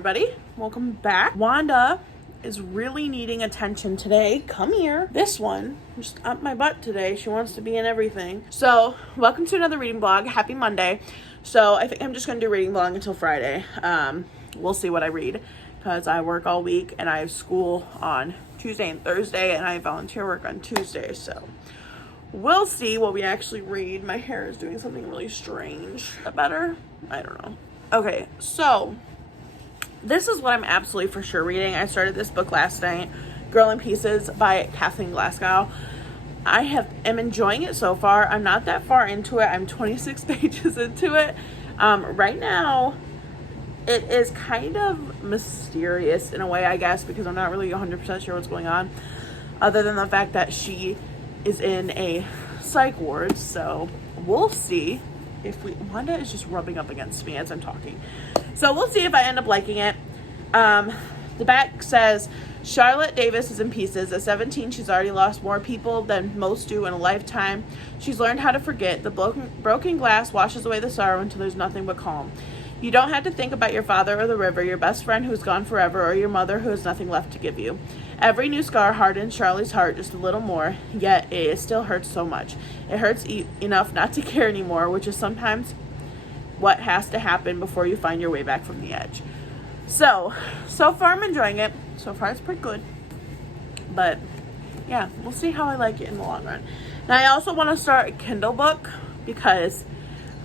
everybody. Welcome back. Wanda is really needing attention today. Come here. This one, just up my butt today. She wants to be in everything. So, welcome to another reading vlog. Happy Monday. So, I think I'm just going to do reading vlog until Friday. We'll see what I read because I work all week and I have school on Tuesday and Thursday and I have volunteer work on Tuesday. So, we'll see what we actually read. My hair is doing something really strange. Is that better? I don't know. Okay, so this is what I'm absolutely for sure reading. I started this book last night, Girl in Pieces by Kathleen Glasgow. I am enjoying it so far. I'm not that far into it. I'm 26 pages into it. Right now, it is kind of mysterious in a way, I guess, because I'm not really 100% sure what's going on, other than the fact that she is in a psych ward. So we'll see if Wanda is just rubbing up against me as I'm talking. So we'll see if I end up liking it. The back says, Charlotte Davis is in pieces. At 17, she's already lost more people than most do in a lifetime. She's learned how to forget. The broken glass washes away the sorrow until there's nothing but calm. You don't have to think about your father or the river, your best friend who's gone forever, or your mother who has nothing left to give you. Every new scar hardens Charlie's heart just a little more, yet it still hurts so much. It hurts enough not to care anymore, which is sometimes what has to happen before you find your way back from the edge. So far I'm enjoying it. So far it's pretty good. But yeah, we'll see how I like it in the long run. Now I also want to start a Kindle book because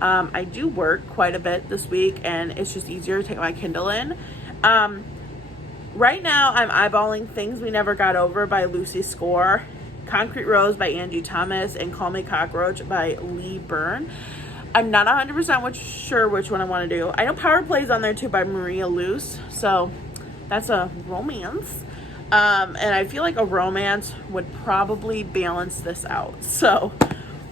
I do work quite a bit this week and it's just easier to take my Kindle in. Right now I'm eyeballing Things We Never Got Over by Lucy Score, Concrete Rose by Angie Thomas, and Call Me Cockroach by Lee Byrne. I'm not 100% sure which one I want to do. I know Power Play's on there too by Maria Luce, so that's a romance. And I feel like a romance would probably balance this out. So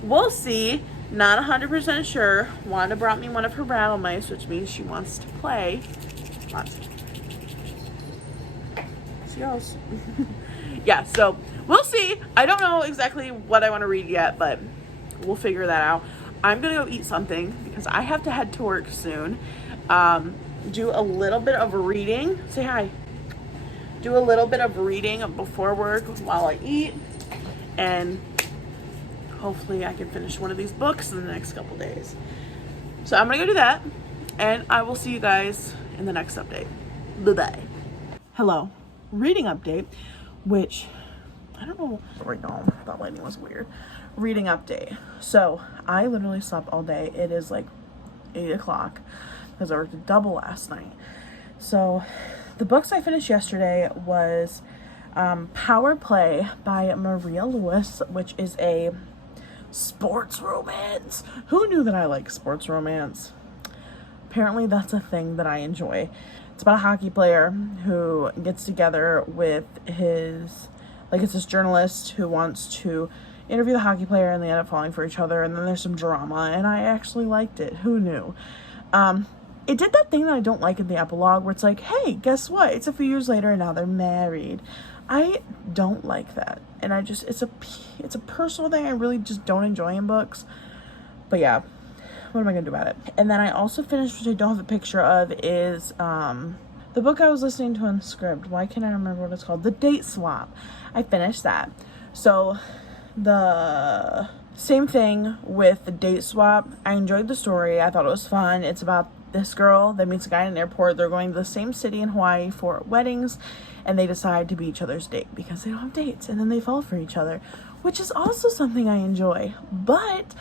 we'll see. Not 100% sure. Wanda brought me one of her rattle mice, which means she wants to play. She goes. Yeah, so we'll see. I don't know exactly what I want to read yet, but we'll figure that out. I'm going to go eat something because I have to head to work soon. Do a little bit of reading. Say hi. Do a little bit of reading before work while I eat. And hopefully I can finish one of these books in the next couple days. So I'm going to go do that. And I will see you guys in the next update. Bye-bye. Hello. Reading update, which I don't know right now. That lighting was weird. Reading update. So I literally slept all day. It is like 8 o'clock because I worked a double last night. So the books I finished yesterday was Power Play by Maria Lewis, which is a sports romance. Who knew that I like sports romance? Apparently that's a thing that I enjoy. It's about a hockey player who gets together with his, it's this journalist who wants to interview the hockey player and they end up falling for each other, and then there's some drama, and I actually liked it. Who knew? It did that thing that I don't like in the epilogue where it's like, hey, guess what? It's a few years later and now they're married. I don't like that. And it's a personal thing I really just don't enjoy in books. But yeah, what am I going to do about it? And then I also finished, which I don't have a picture of, is the book I was listening to in script. Why can't I remember what it's called? The Date Swap. I finished that. So the same thing with The Date Swap. I enjoyed the story. I thought it was fun. It's about this girl that meets a guy in an airport. They're going to the same city in Hawaii for weddings, and they decide to be each other's date because they don't have dates, and then they fall for each other, which is also something I enjoy. But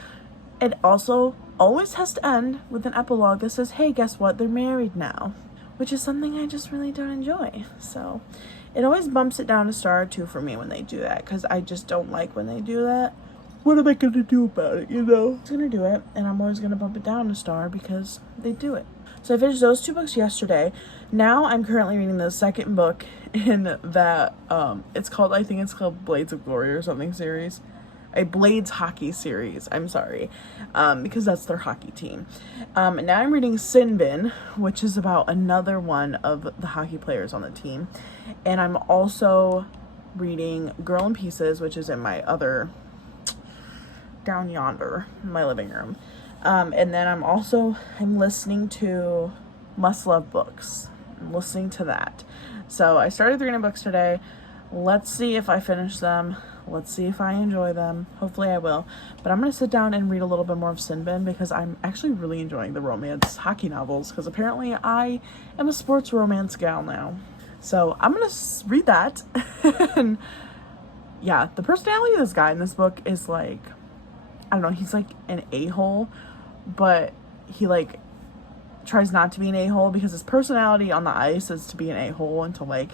it also always has to end with an epilogue that says, hey, guess what? They're married now, which is something I just really don't enjoy. So it always bumps it down a star or two for me when they do that, because I just don't like when they do that. What am I going to do about it, I'm going to do it, and I'm always going to bump it down a star because they do it. So I finished those 2 books yesterday. Now I'm currently reading the second book in that, it's called Blades of Glory or something series. A Blades hockey series, I'm sorry, because that's their hockey team. And now I'm reading Sinbin, which is about another one of the hockey players on the team. And I'm also reading Girl in Pieces, which is in my other, down yonder, in my living room. And then I'm listening to Must Love Books. listening to that. So I started reading books today. Let's see if I finish them. Let's see if I enjoy them. Hopefully I will. But I'm going to sit down and read a little bit more of Sinbin because I'm actually really enjoying the romance hockey novels because apparently I am a sports romance gal now. So I'm going to read that. And yeah, the personality of this guy in this book is like, I don't know, he's like an a-hole, but he like tries not to be an a-hole because his personality on the ice is to be an a-hole and to like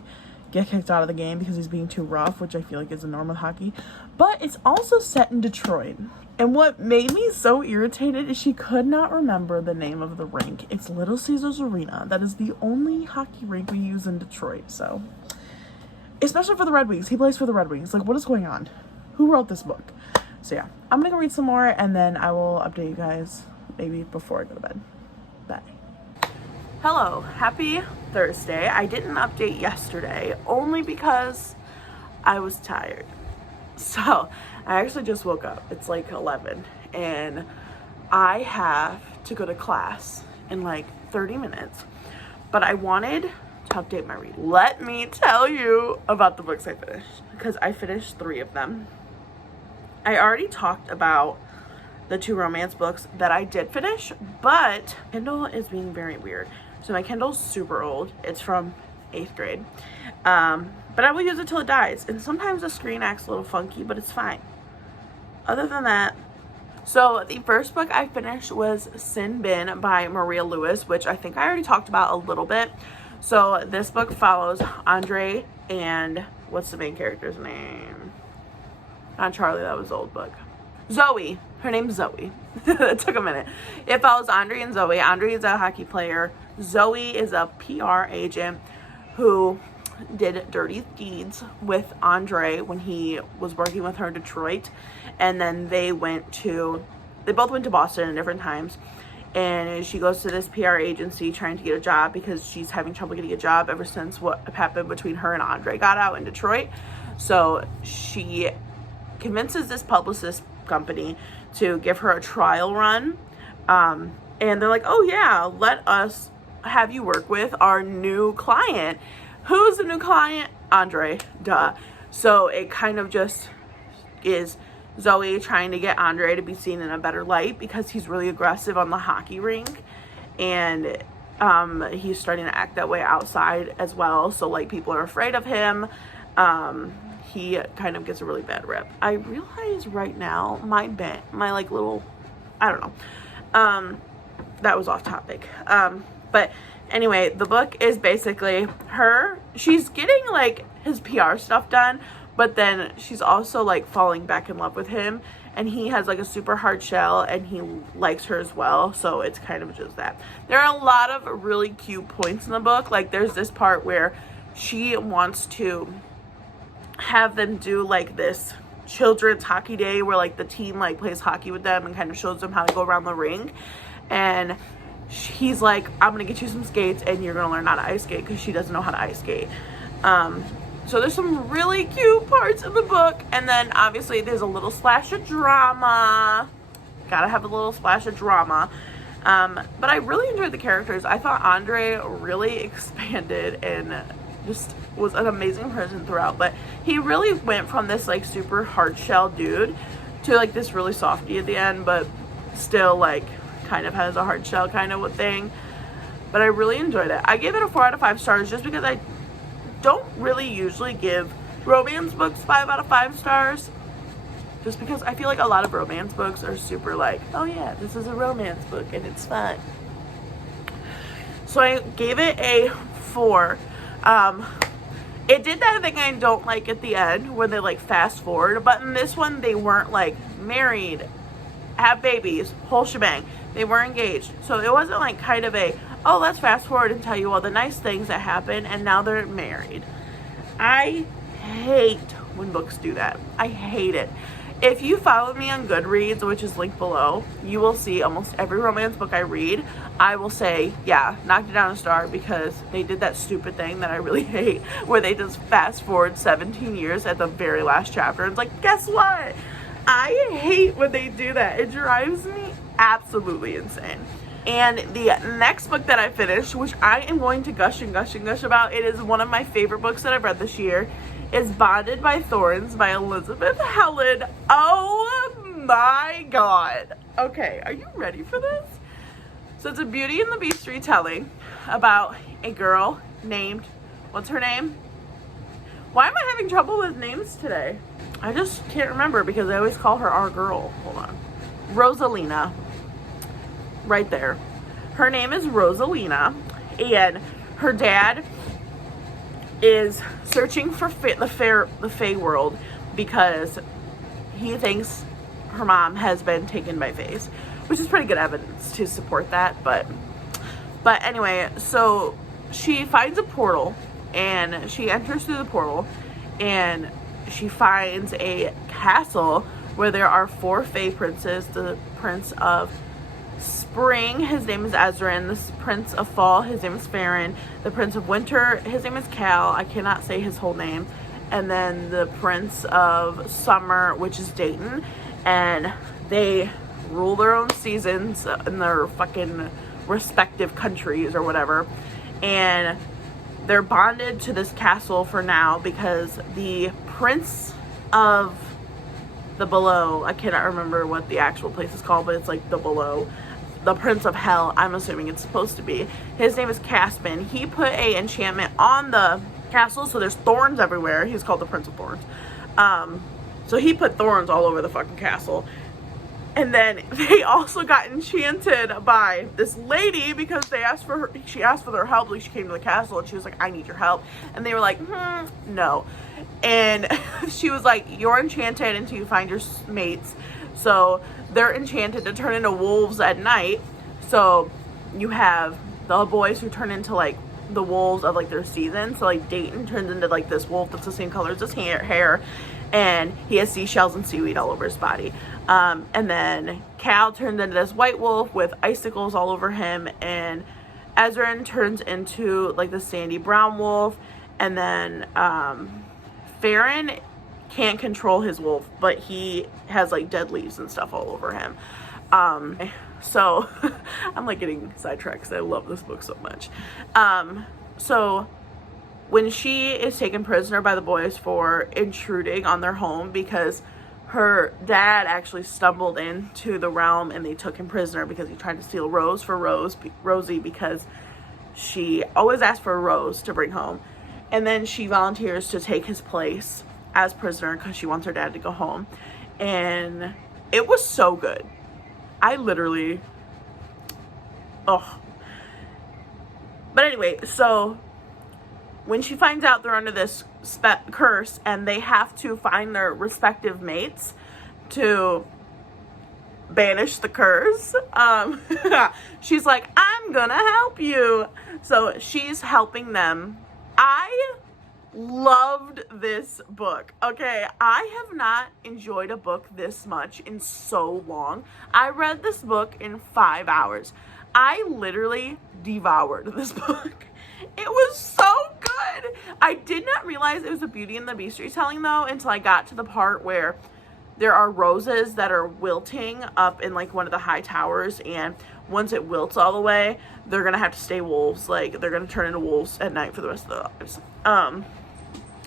get kicked out of the game because he's being too rough, which I feel like is a norm with hockey. But it's also set in Detroit. And what made me so irritated is she could not remember the name of the rink. It's Little Caesars Arena. That is the only hockey rink we use in Detroit. So, especially for the Red Wings. He plays for the Red Wings. Like, what is going on? Who wrote this book? So yeah, I'm gonna go read some more and then I will update you guys maybe before I go to bed. Bye. Hello, happy Thursday. I didn't update yesterday only because I was tired. So I actually just woke up. It's like 11 and I have to go to class in like 30 minutes, but I wanted to update my reading. Let me tell you about the books I finished because I finished 3 of them. I already talked about the 2 romance books that I did finish, but Kindle is being very weird. So my Kindle's super old. It's from 8th grade. But I will use it till it dies. And sometimes the screen acts a little funky, but it's fine. Other than that, so the first book I finished was Sinbin by Maria Lewis, which I think I already talked about a little bit. So this book follows Andre and what's the main character's name? Not Charlie, that was the old book. Zoe. Her name's Zoe. It took a minute. It follows Andre and Zoe. Andre is a hockey player. Zoe is a PR agent who did dirty deeds with Andre when he was working with her in Detroit. And then they both went to Boston at different times. And she goes to this PR agency trying to get a job because she's having trouble getting a job ever since what happened between her and Andre got out in Detroit. So she convinces this publicist company to give her a trial run. And they're like, oh yeah, let us have you work with our new client. Who's the new client? Andre, duh. So it kind of just is Zoe trying to get Andre to be seen in a better light because he's really aggressive on the hockey rink. And he's starting to act that way outside as well. So like people are afraid of him. He kind of gets a really bad rep. I realize right now my like little, I don't know. That was off topic. But anyway, the book is basically she's getting like his PR stuff done, but then she's also like falling back in love with him, and he has like a super hard shell and he likes her as well. So it's kind of just that. There are a lot of really cute points in the book. Like there's this part where she wants to have them do like this children's hockey day where like the team like plays hockey with them and kind of shows them how to go around the ring. And he's like, I'm gonna get you some skates and you're gonna learn how to ice skate because she doesn't know how to ice skate. So there's some really cute parts in the book, and then obviously there's a little splash of drama. Gotta have a little splash of drama. But I really enjoyed the characters. I thought Andre really expanded and just was an amazing person throughout, but he really went from this like super hard shell dude to like this really softy at the end, but still like kind of has a hard shell kind of thing. But I really enjoyed it. I gave it a 4 out of 5 stars just because I don't really usually give romance books 5 out of 5 stars, just because I feel like a lot of romance books are super like, oh yeah, this is a romance book and it's fun. So I gave it a 4. It did that thing I don't like at the end where they like fast forward, but in this one they weren't like married, have babies, whole shebang. They were engaged. So it wasn't like kind of a, oh, let's fast forward and tell you all the nice things that happened and now they're married. I hate when books do that. I hate it. If you follow me on Goodreads, which is linked below, you will see almost every romance book I read, I will say, yeah, knocked it down a star because they did that stupid thing that I really hate, where they just fast forward 17 years at the very last chapter. It's like, guess what? I hate when they do that. It drives me absolutely insane. And the next book that I finished, which I am going to gush and gush and gush about, it is one of my favorite books that I've read this year, is Bonded by Thorns by Elizabeth Helen. Oh my god. Okay, are you ready for this? So it's a Beauty and the Beast retelling about a girl named, what's her name? Why am I having trouble with names today? I just can't remember because I always call her our girl. Hold on. Rosalina. Right there. Her name is Rosalina, and her dad is searching for the Fae world because he thinks her mom has been taken by fays, which is pretty good evidence to support that. But anyway, so she finds a portal and she enters through the portal and she finds a castle where there are 4 fae princes: the Prince of Spring, his name is Ezrin; the Prince of Fall, his name is Farron; the Prince of Winter, his name is Cal, I cannot say his whole name; and then the Prince of Summer, which is Dayton. And they rule their own seasons in their fucking respective countries or whatever. And they're bonded to this castle for now because the Prince of the Below, I cannot remember what the actual place is called, but it's like the Below, the Prince of Hell, I'm assuming it's supposed to be. His name is Caspin. He put a enchantment on the castle, so there's thorns everywhere. He's called the Prince of Thorns. So he put thorns all over the fucking castle. And then they also got enchanted by this lady because she asked for their help. Like, she came to the castle and she was like, I need your help. And they were like, no. And she was like, you're enchanted until you find your mates. So they're enchanted to turn into wolves at night. So you have the boys who turn into like the wolves of like their season. So like Dayton turns into like this wolf that's the same color as his hair. And he has seashells and seaweed all over his body. And then Cal turns into this white wolf with icicles all over him. And Ezrin turns into like the sandy brown wolf. And then Farron can't control his wolf, but he has like dead leaves and stuff all over him. So I'm like getting sidetracked because I love this book so much. So when she is taken prisoner by the boys for intruding on their home because her dad actually stumbled into the realm and they took him prisoner because he tried to steal Rosie because she always asked for a rose to bring home. And then she volunteers to take his place as prisoner because she wants her dad to go home. And it was so good. I literally, But anyway, so when she finds out they're under this curse and they have to find their respective mates to banish the curse, she's like, I'm gonna help you. So she's helping them. I loved this book. Okay, I have not enjoyed a book this much in so long. I read this book in 5 hours. I literally devoured this book. It was so good. I did not realize it was a Beauty and the Beast retelling though until I got to the part where there are roses that are wilting up in like one of the high towers, and once it wilts all the way, they're gonna have to stay wolves. Like, they're gonna turn into wolves at night for the rest of their lives.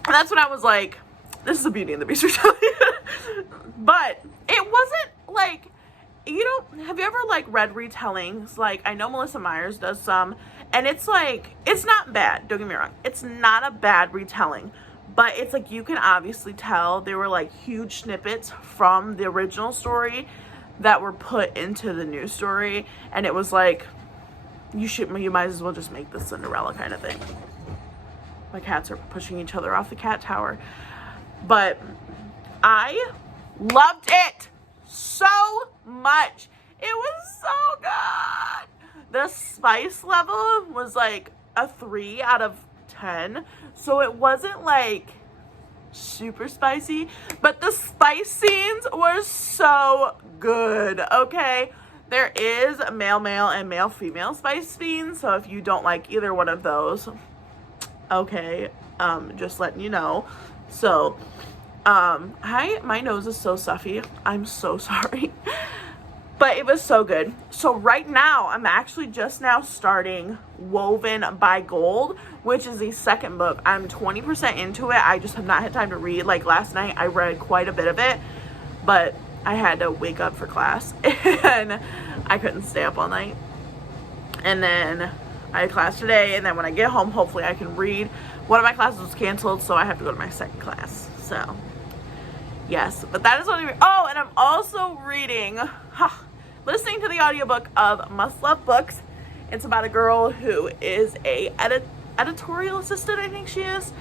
And that's when I was like, this is a Beauty and the Beast retelling. But it wasn't like, have you ever like read retellings? Like, I know Melissa Myers does some, and it's like, it's not bad, don't get me wrong, it's not a bad retelling, but it's like, you can obviously tell there were like huge snippets from the original story that were put into the new story, and it was like, you might as well just make this Cinderella kind of thing. My cats are pushing each other off the cat tower. But I loved it so much. It was so good. The spice level was like a 3 out of 10. So it wasn't like super spicy, but the spice scenes were so good, okay? There is male and male female spice scenes, so if you don't like either one of those, okay, just letting you know. So my nose is so stuffy, I'm so sorry. But it was so good. So right now, I'm actually just now starting Woven by Gold, which is the second book. I'm 20% into it. I just have not had time to read. Like last night, I read quite a bit of it, but I had to wake up for class and I couldn't stay up all night. And then I had class today, and then when I get home, hopefully I can read. One of my classes was canceled, so I have to go to my second class. So, yes. But that is what I'm reading. Oh, and I'm also reading, listening to the audiobook of Must Love Books. It's about a girl who is a editorial assistant, I think she is,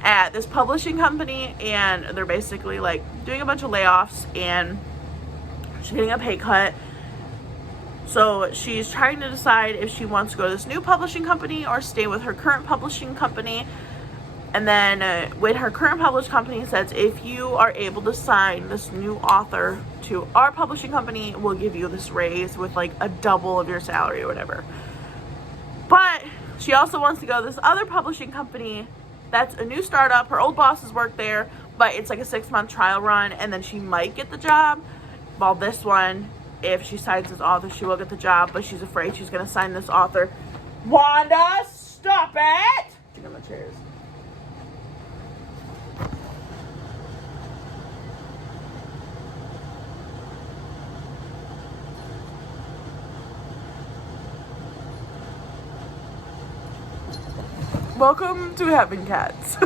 at this publishing company. And they're basically, like, doing a bunch of layoffs, and she's getting a pay cut. So she's trying to decide if she wants to go to this new publishing company or stay with her current publishing company. And then when her current publishing company says, if you are able to sign this new author to our publishing company, we'll give you this raise with like a double of your salary or whatever. But she also wants to go to this other publishing company that's a new startup. Her old bosses work there, but it's like a 6-month trial run, and then she might get the job. While this one, if she signs this author, she will get the job, but she's afraid she's going to sign this author. Wanda, stop it! Get on the chairs. Welcome to Heaven, Cats.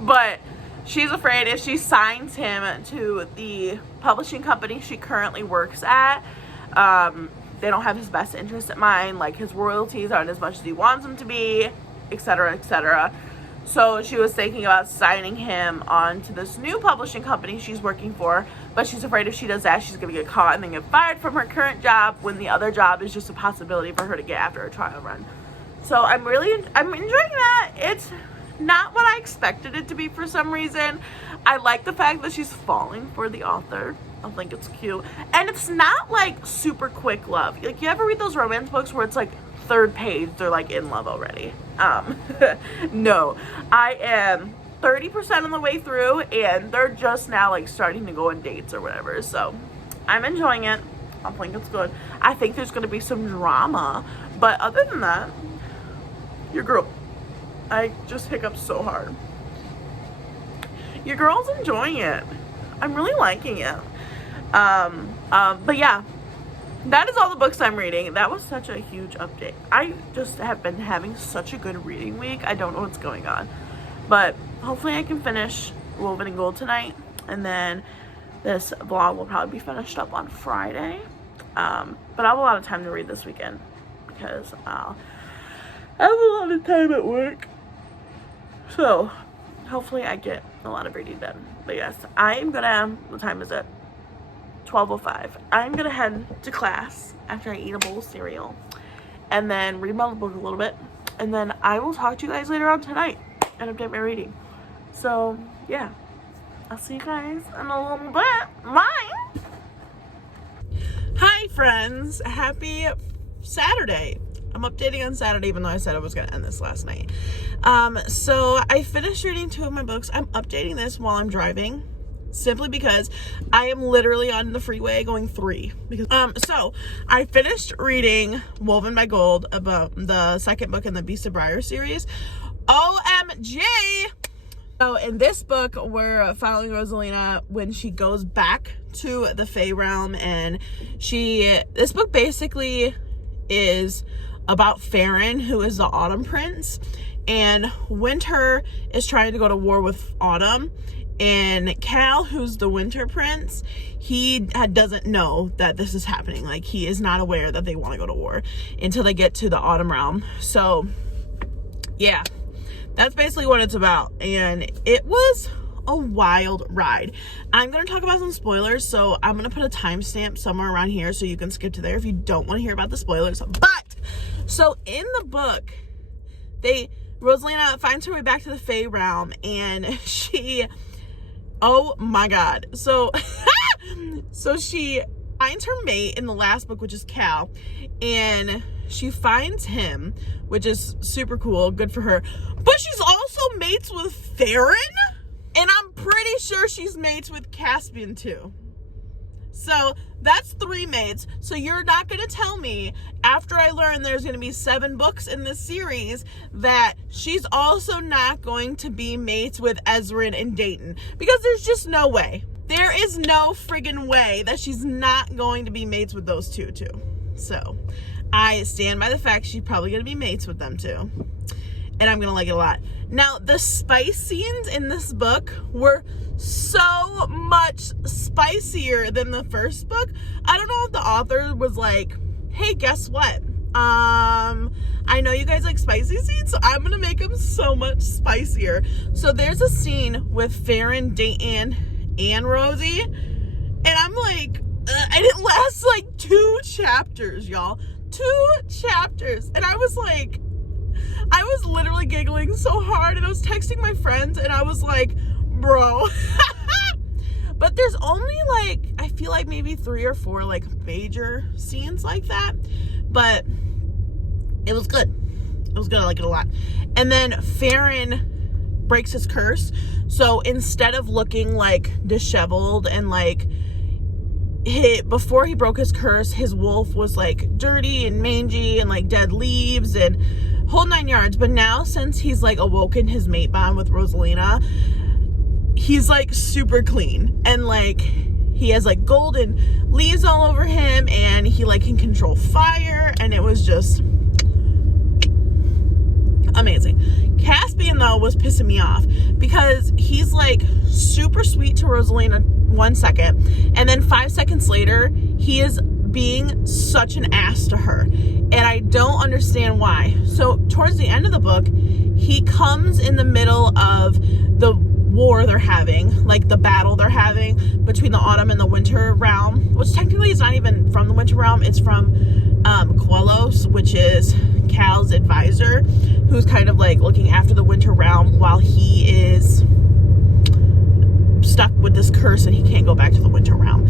But she's afraid if she signs him to the publishing company she currently works at, they don't have his best interest at mind. Like, his royalties aren't as much as he wants them to be, etc., etc. So she was thinking about signing him on to this new publishing company she's working for, but she's afraid if she does that, she's going to get caught and then get fired from her current job, when the other job is just a possibility for her to get after a trial run. So I'm enjoying that. It's not what I expected it to be for some reason. I like the fact that she's falling for the author. I think it's cute. And it's not like super quick love. Like, you ever read those romance books where it's like third page, they're like in love already? No. I am 30% of the way through, and they're just now like starting to go on dates or whatever. So I'm enjoying it. I think it's good. I think there's going to be some drama. But other than that, your girl, I just hiccuped so hard. Your girl's enjoying it. I'm really liking it. But yeah, that is all the books I'm reading. That was such a huge update. I just have been having such a good reading week. I don't know what's going on. But hopefully I can finish Woven in Gold tonight. And then this vlog will probably be finished up on Friday. But I have a lot of time to read this weekend, because I have a lot of time at work. So hopefully I get a lot of reading done. But yes, I am gonna, what time is it? 12:05. I'm gonna head to class after I eat a bowl of cereal, and then read my book a little bit, and then I will talk to you guys later on tonight and update my reading. So yeah, I'll see you guys in a little bit. Bye! Hi friends, happy Saturday. I'm updating on Saturday, even though I said I was going to end this last night. So I finished reading 2 of my books. I'm updating this while I'm driving, simply because I am literally on the freeway going 3. Because so I finished reading Woven by Gold, about the second book in the Beast of Briar series. OMG! So in this book, we're following Rosalina when she goes back to the Fae realm, and this book basically is about Farron, who is the Autumn Prince, and Winter is trying to go to war with Autumn, and Cal, who's the Winter Prince, he doesn't know that this is happening. Like, he is not aware that they want to go to war until they get to the Autumn realm. So yeah, that's basically what it's about, and it was a wild ride. I'm going to talk about some spoilers, so I'm going to put a timestamp somewhere around here so you can skip to there if you don't want to hear about the spoilers. But so in the book, Rosalina finds her way back to the Fae realm, and oh my god, so she finds her mate in the last book, which is Cal, and she finds him, which is super cool, good for her, but she's also mates with Farron, and I'm pretty sure she's mates with Caspian too. So that's 3 mates. So you're not going to tell me, after I learn there's going to be 7 books in this series, that she's also not going to be mates with Ezrin and Dayton. Because there's just no way. There is no friggin' way that she's not going to be mates with those two too. So I stand by the fact she's probably going to be mates with them too. And I'm going to like it a lot. Now, the spice scenes in this book were so much spicier than the first book. I don't know if the author was like, hey, guess what? I know you guys like spicy scenes, so I'm going to make them so much spicier. So there's a scene with Farron, Dayton, and Rosie. And I'm like, and it lasts like 2 chapters, y'all. 2 chapters. And I was like, I was literally giggling so hard, and I was texting my friends, and I was like, bro. But there's only like, I feel like maybe 3 or 4 like major scenes like that, but it was good. It was good. I like it a lot. And then Farron breaks his curse. So instead of looking like disheveled and like, before he broke his curse, his wolf was like dirty and mangy and like dead leaves and whole 9 yards. But now, since he's like awoken his mate bond with Rosalina, he's like super clean, and like he has like golden leaves all over him, and he like can control fire, and it was just amazing. Caspian though was pissing me off because he's like super sweet to Rosalina 1 second, and then 5 seconds later he is being such an ass to her, and I don't understand why. So towards the end of the book, he comes in the middle of the war they're having, like the battle they're having between the autumn and the winter realm, which technically is not even from the winter realm. It's from Quellos, which is Cal's advisor, who's kind of like looking after the winter realm while he is stuck with this curse and he can't go back to the winter realm.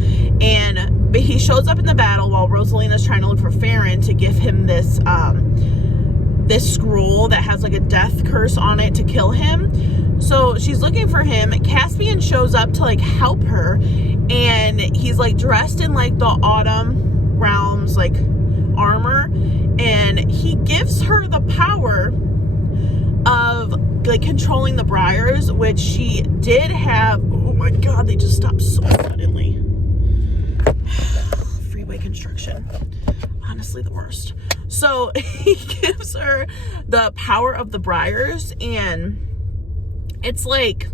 But he shows up in the battle while Rosalina's trying to look for Farron to give him this this scroll that has like a death curse on it to kill him. So she's looking for him. Caspian shows up to like help her, and he's like dressed in like the autumn realms like armor, and he gives her the power of like controlling the Briars, which she did have. Oh my god, they just stopped so suddenly. Freeway construction, honestly the worst. So he gives her the power of the Briars, and it's like,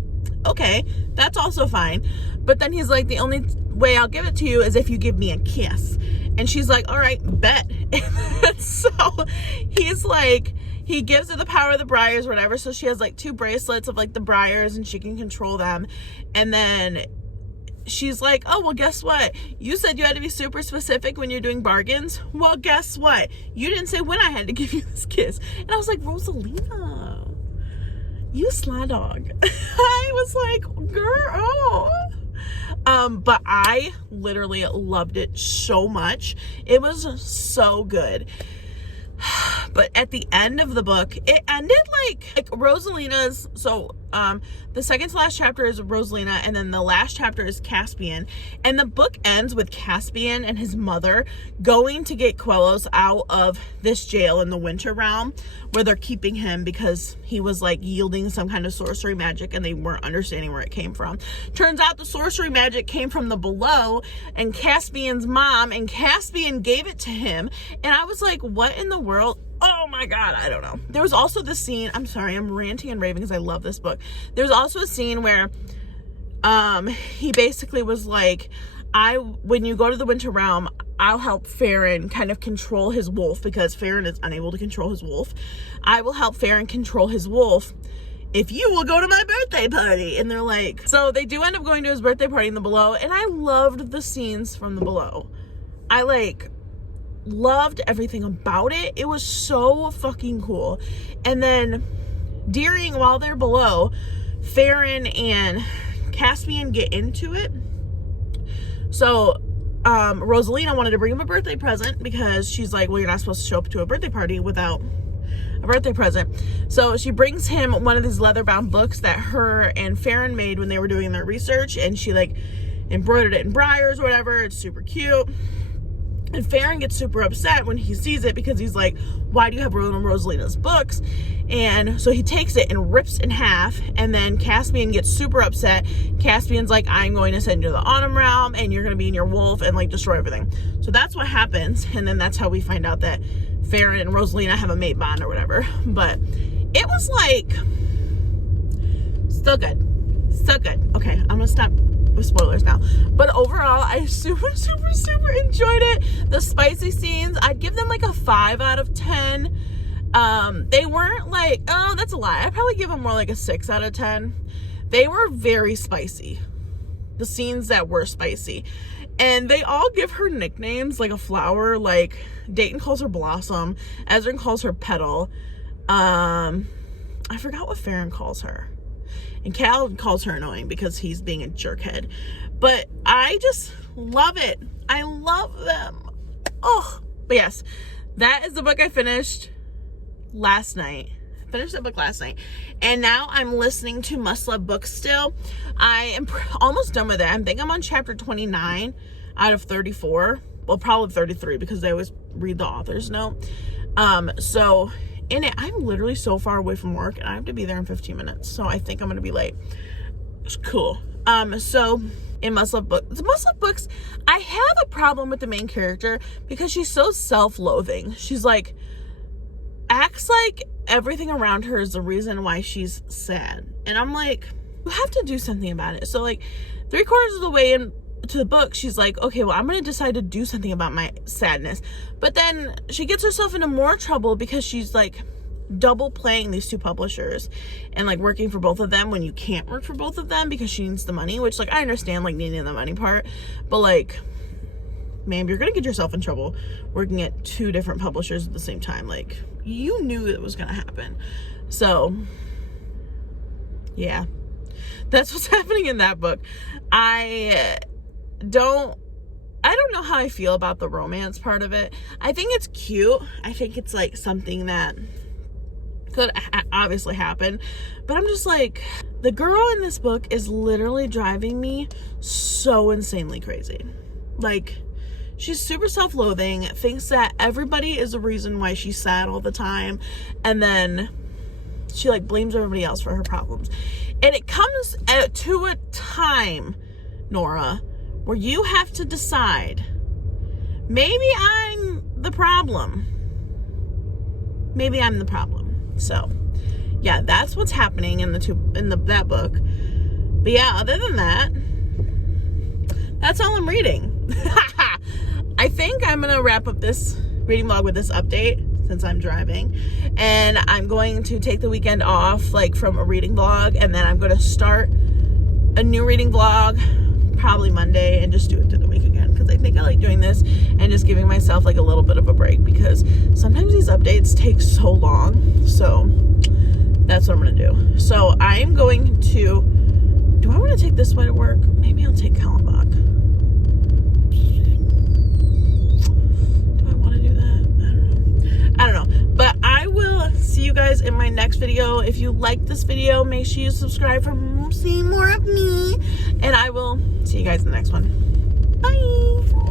okay, that's also fine. But then he's like, the only way I'll give it to you is if you give me a kiss. And she's like, all right, bet. And so he's like, he gives her the power of the Briars or whatever. So she has like 2 bracelets of like the Briars, and she can control them. And then she's like, oh, well, guess what? You said you had to be super specific when you're doing bargains. Well, guess what? You didn't say when I had to give you this kiss. And I was like, Rosalina, you sly dog. I was like, girl. But I literally loved it so much. It was so good. But at the end of the book, it ended like Rosalina's, so the second to last chapter is Rosalina, and then the last chapter is Caspian, and the book ends with Caspian and his mother going to get Quellos out of this jail in the winter realm where they're keeping him because he was like yielding some kind of sorcery magic and they weren't understanding where it came from. Turns out the sorcery magic came from the below and Caspian's mom, and Caspian gave it to him, and I was like, what in the world? Oh my god, I don't know. There was also this scene, I'm sorry, I'm ranting and raving because I love this book. There's also a scene where he basically was like, when you go to the winter realm, I'll help Farron kind of control his wolf because Farron is unable to control his wolf. I will help Farron control his wolf if you will go to my birthday party. And they're like, so they do end up going to his birthday party in the below, and I loved the scenes from the below. I like loved everything about it. It was so fucking cool. And then while they're below, Farron and Caspian get into it. So Rosalina wanted to bring him a birthday present because she's like, well, you're not supposed to show up to a birthday party without a birthday present. So she brings him one of these leather bound books that her and Farron made when they were doing their research, and she like embroidered it in Briars or whatever. It's super cute. And Farron gets super upset when he sees it because he's like, why do you have Rosalina's books? And so he takes it and rips in half, and then Caspian gets super upset. Caspian's like, I'm going to send you to the Autumn Realm, and you're going to be in your wolf and like destroy everything. So that's what happens, and then that's how we find out that Farron and Rosalina have a mate bond or whatever. But it was like, so good. So good. Okay, I'm going to stop with spoilers now, but overall I super enjoyed it. The spicy scenes, I'd give them like a 5 out of 10. They weren't like, oh, that's a lie, I'd probably give them more like a 6 out of 10. They were very spicy, the scenes that were spicy, and they all give her nicknames like a flower. Like Dayton calls her Blossom, Ezrin calls her Petal, I forgot what Farron calls her. And Cal calls her annoying because he's being a jerkhead. But I just love it. I love them. Oh, but yes, that is the book I finished last night. I finished that book last night. And now I'm listening to Must Love Books still. I am almost done with it. I think I'm on chapter 29 out of 34. Well, probably 33 because they always read the author's note. So in it, I'm literally so far away from work and I have to be there in 15 minutes. So I think I'm going to be late. It's cool. So in Must Love Books, I have a problem with the main character because she's so self-loathing. She's like, acts like everything around her is the reason why she's sad. And I'm like, you have to do something about it. So like 3/4 of the way into the book, she's like, okay, well, I'm going to decide to do something about my sadness. But then she gets herself into more trouble because she's like double playing these two publishers and like working for both of them when you can't work for both of them because she needs the money, which like I understand like needing the money part, but like, man, you're going to get yourself in trouble working at 2 different publishers at the same time. Like, you knew it was going to happen. So yeah, that's what's happening in that book. I don't know how I feel about the romance part of it. I think it's cute. I think it's like something that could obviously happen, but I'm just like, the girl in this book is literally driving me so insanely crazy. Like, she's super self-loathing, thinks that everybody is the reason why she's sad all the time, and then she like blames everybody else for her problems. And it comes to a time, Nora, where you have to decide, maybe I'm the problem. Maybe I'm the problem. So yeah, that's what's happening in that book. But yeah, other than that, that's all I'm reading. I think I'm gonna wrap up this reading vlog with this update since I'm driving, and I'm going to take the weekend off like from a reading vlog, and then I'm going to start a new reading vlog probably Monday and just do it through the week again, because I think I like doing this and just giving myself like a little bit of a break, because sometimes these updates take so long. So that's what I'm gonna do. So I'm going to, do I want to take this way to work? Maybe I'll take Helen back. Do I want to do that? I don't know. But I will see you guys in my next video. If you like this video, make sure you subscribe for seeing more of me, and I will see you guys in the next one. Bye.